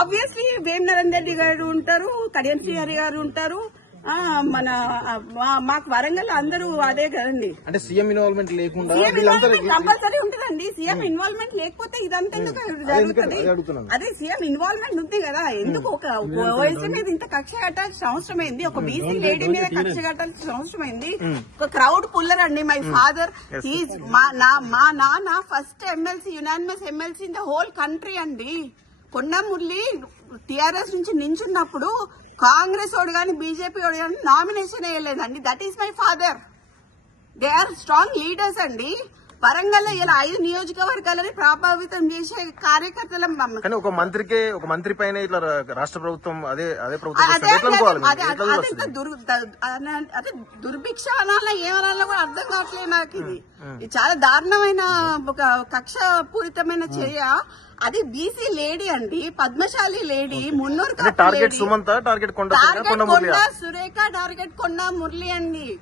Obviously వేం నరేందర్ రెడ్డి గారు ఉంటారు, కడియం శ్రీహరి గారు ఉంటారు, మన మాకు వరంగల్ అందరూ అదే కదండి. అంటే సీఎం ఇన్వాల్వ్మెంట్ లేకుండా కంపల్సరీ ఉంటుందండి. సీఎం ఇన్వాల్వ్మెంట్ లేకపోతే ఇదంతా ఎందుకు జరుగుతుంది? అదే సీఎం ఇన్వాల్వ్మెంట్ ఉంది కదా. ఎందుకు ఒక ఓఎస్సీ మీద ఇంత కక్ష కట్టాల్సిన అవసరం అయింది? ఒక బీసీ లేడీ మీద కక్ష కట్టాల్సిన అవసరం అయింది? ఒక క్రౌడ్ పుల్లర్ అండి. మై ఫాదర్ ఈజ్ మా నాన్న first MLC, unanimous MLC in the whole country అండి. కొండా మురళి టీఆర్ఎస్ నుంచి నించున్నప్పుడు కాంగ్రెస్ వాడు కానీ బీజేపీ వాడు కానీ నామినేషన్ వేయలేదండి. That is my father. They are strong leaders అండి. వరంగల్ లో ఇలా 5 నియోజకవర్గాలని ప్రభావితం చేసే కార్యకర్తల ఒక మంత్రి పైన ఇట్లా రాష్ట్ర ప్రభుత్వం అదే దుర్భిక్ష అనాలా ఏమనాలో కూడా అర్థం కావట్లేదు నాకు. ఇది చాలా దారుణమైన ఒక కక్ష పూరితమైన చర్య. అది బీసీ లేడీ అండి, పద్మశాలి లేడీ, మున్నూరు టార్గెట్ సుమంత, టార్గెట్ కొండ సురేఖ, టార్గెట్ కొండ మురళి అండి.